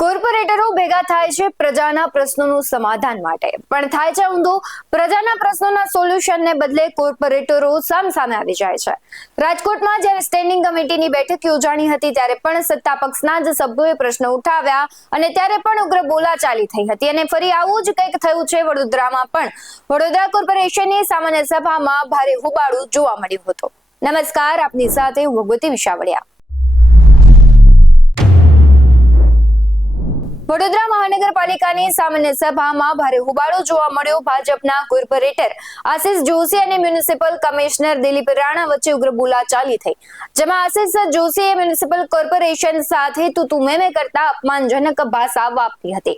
કોર્પોરેટરો ભેગા થાય છે પ્રજાના પ્રશ્નોનું સમાધાન માટે, પણ થાય છે ઊંધું. પ્રજાના પ્રશ્નોના સોલ્યુશનને બદલે કોર્પોરેટરો સામસામે આવી જાય છે. રાજકોટમાં જ્યારે સ્ટેન્ડિંગ કમિટીની બેઠક યોજાણી હતી ત્યારે પણ સત્તા પક્ષના જ સભ્યોએ પ્રશ્ન ઉઠાવ્યા અને ત્યારે પણ ઉગ્ર બોલાચાલી થઈ હતી. અને ફરી આવું જ કંઈક થયું છે વડોદરામાં પણ. વડોદરા કોર્પોરેશનની સામાન્ય સભામાં ભારે હોબાળો જોવા મળ્યો હતો. નમસ્કાર, આપની સાથે હું ભગવતી વિશાવડિયા. વડોદરા મહાનગરપાલિકાની સામાન્ય સભામાં ભારે હોબાળો જોવા મળ્યો. ભાજપના કોર્પોરેટર આશિષ જોશી અને મ્યુનિસિપલ કમિશનર દિલીપ રાણા વચ્ચે ઉગ્ર બોલાચાલી થઈ, જેમાં આશિષ જોશીએ મ્યુનિસિપલ કોર્પોરેશન સાથે તું મેં કરતા અપમાનજનક ભાષા વાપરી હતી.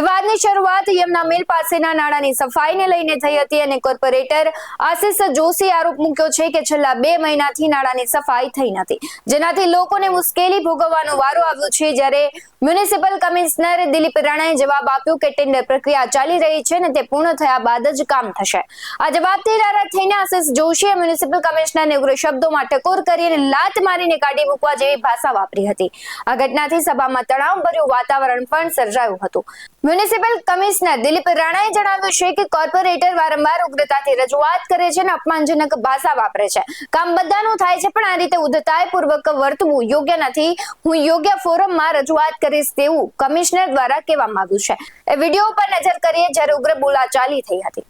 વિવાદની શરૂઆત યમુના મિલ પાસેના નાળાની સફાઈને લઈને થઈ હતી અને કોર્પોરેટર આશિષ જોશીએ આરોપ મૂક્યો છે કે છેલ્લા 2 મહિનાથી નાળાની સફાઈ થઈ નથી, જેનાથી લોકોને મુશ્કેલી ભોગવવાનો વારો આવ્યો છે. જ્યારે મ્યુનિસિપલ કમિશનર દિલીપ રાણાએ જવાબ આપ્યો કે ટેન્ડર પ્રક્રિયા ચાલી રહી છે અને તે પૂર્ણ થયા બાદ જ કામ થશે. આ જવાબથી નારાજ થઈને આશિષ જોશીએ મ્યુનિસિપલ કમિશનરને ઉગ્ર શબ્દોમાં ટકોર કરી અને લાત મારીને કાઢી મૂકવા જેવી ભાષા વાપરી હતી. આ ઘટનાથી સભામાં તણાવભર્યું વાતાવરણ પણ સર્જાયું હતું. મ્યુનિસિપલ કમિશનર દિલીપ રાણાએ જણાવ્યું છે કે કોર્પોરેટર વારંવાર ઉગ્રતાથી રજૂઆત કરે છે અને અપમાનજનક ભાષા વાપરે છે. કામ બધાનું થાય છે, પણ આ રીતે ઉદ્ધતાઈપૂર્વક વર્તવું યોગ્ય નથી. હું યોગ્ય ફોરમમાં રજૂઆત કરીશ તેવું કમિશનર દ્વારા કહેવા માંગ્યું છે. એ વિડીયો પર નજર કરીએ જ્યારે ઉગ્ર બોલાચાલી થઈ હતી.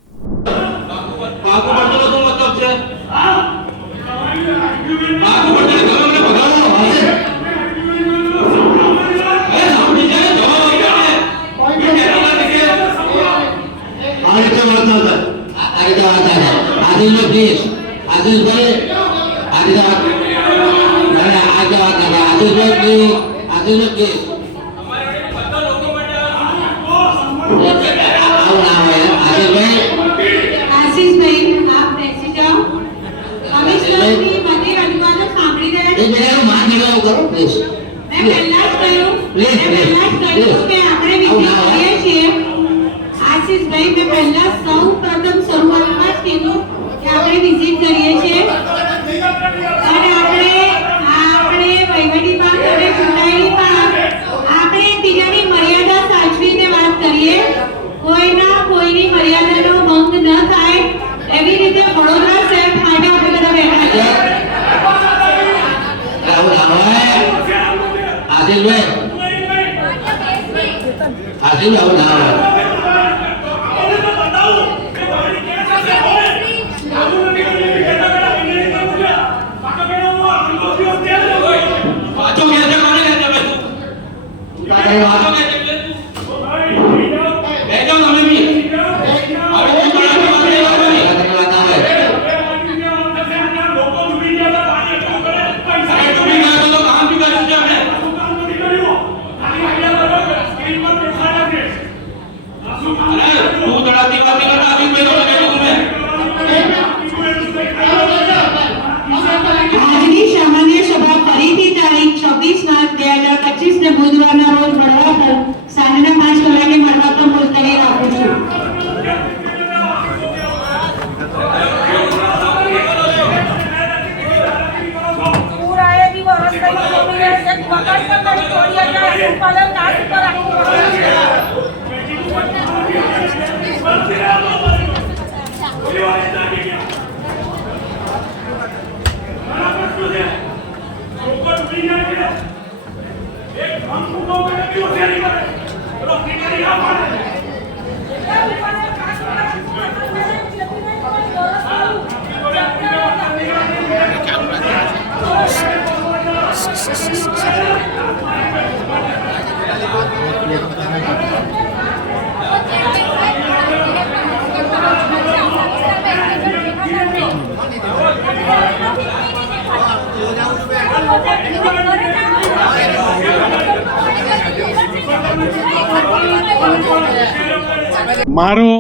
મારો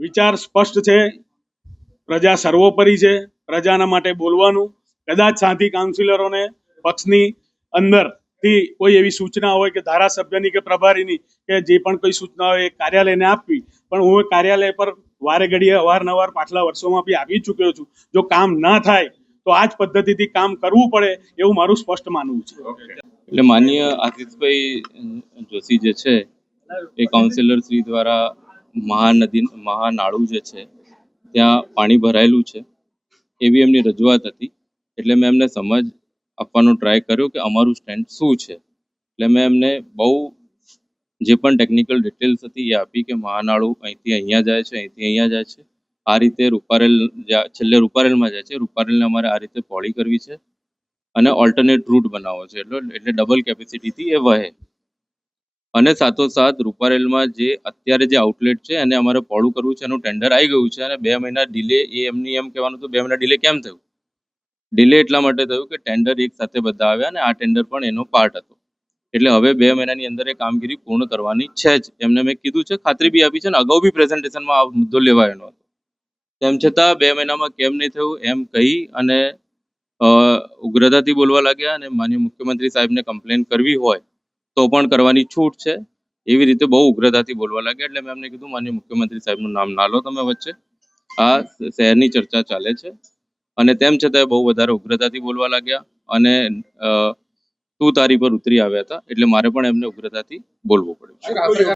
વિચાર સ્પષ્ટ છે. પ્રજા સર્વોપરી છે. પ્રજાના માટે બોલવાનું. કદાચ સાથી કાઉન્સિલરોને પક્ષની અંદરથી કોઈ એવી સૂચના હોય કે ધારાસભ્યની કે પ્રભારીની કે જે પણ કોઈ સૂચના હોય એ કાર્યાલયને આપવી, પણ હું કાર્યાલય પર વારે ઘડીએ અવારનવાર પાછલા વર્ષોમાં બી આવી ચૂક્યો છું. જો કામ ના થાય તો આ જ પદ્ધતિથી કામ કરવું પડે એવું મારું સ્પષ્ટ માનવું છે. એટલે માનનીય આશીષભાઈ જોશી જે છે એ કાઉન્સિલર શ્રી દ્વારા મહાનાળું જે છે ત્યાં પાણી ભરાયેલું છે એવી એમની રજૂઆત હતી. એટલે મેં એમને સમજ આપવાનો ટ્રાય કર્યો કે અમારું સ્ટેન્ડ શું છે. એટલે મેં એમને બહુ જે પણ ટેકનિકલ ડિટેલ્સ હતી એ આપી કે મહાનાળું અહીંથી અહીંયા જાય છે, અહીંથી અહીંયા જાય છે, આ રીતે રૂપારેલ છેલ્લે રૂપારેલમાં જાય છે, રૂપારેલને અમારે આ રીતે પહોળી કરવી છે અને ઓલ્ટરનેટ રૂટ બનાવવો છે, એટલે ડબલ કેપેસિટીથી એ વહે. અને સાથોસાથ રૂપારેલમાં જે અત્યારે જે આઉટલેટ છે એને અમારે પહોળું કરવું છે, એનું ટેન્ડર આવી ગયું છે અને 2 મહિના ડિલે, એ એમની એમ કહેવાનું હતું 2 મહિના ડિલે કેમ થયું? ડિલે એટલા માટે થયું કે ટેન્ડર એક સાથે બધા આવ્યા અને આ ટેન્ડર પણ એનો પાર્ટ હતો. એટલે હવે 2 મહિનાની અંદર એ કામગીરી પૂર્ણ કરવાની છે જ, એમને મેં કીધું છે, ખાતરી બી આપી છે અને અગાઉ બી પ્રેઝન્ટેશનમાં આ મુદ્દો લેવાયેલો હતો. તેમ છતાં 2 મહિનામાં કેમ નહીં થયું એમ કહી અને ઉગ્રતાથી બોલવા લાગ્યા અને માનનીય મુખ્યમંત્રી સાહેબને કમ્પ્લેન કરવી હોય તો પણ કરવાની છૂટ છે, એવી રીતે બહુ ઉગ્રતાથી બોલવા લાગ્યા. એટલે મેં એમને કીધું માનનીય મુખ્યમંત્રી સાહેબનું નામ ના લો તમે વચ્ચે, આ શહેરની ચર્ચા ચાલે છે. અને તેમ છતાં બહુ વધારે ઉગ્રતાથી બોલવા લાગ્યા અને તું તારી પર ઉતરી આવ્યા હતા. એટલે મારે પણ એમને ઉગ્રતાથી બોલવું પડ્યું.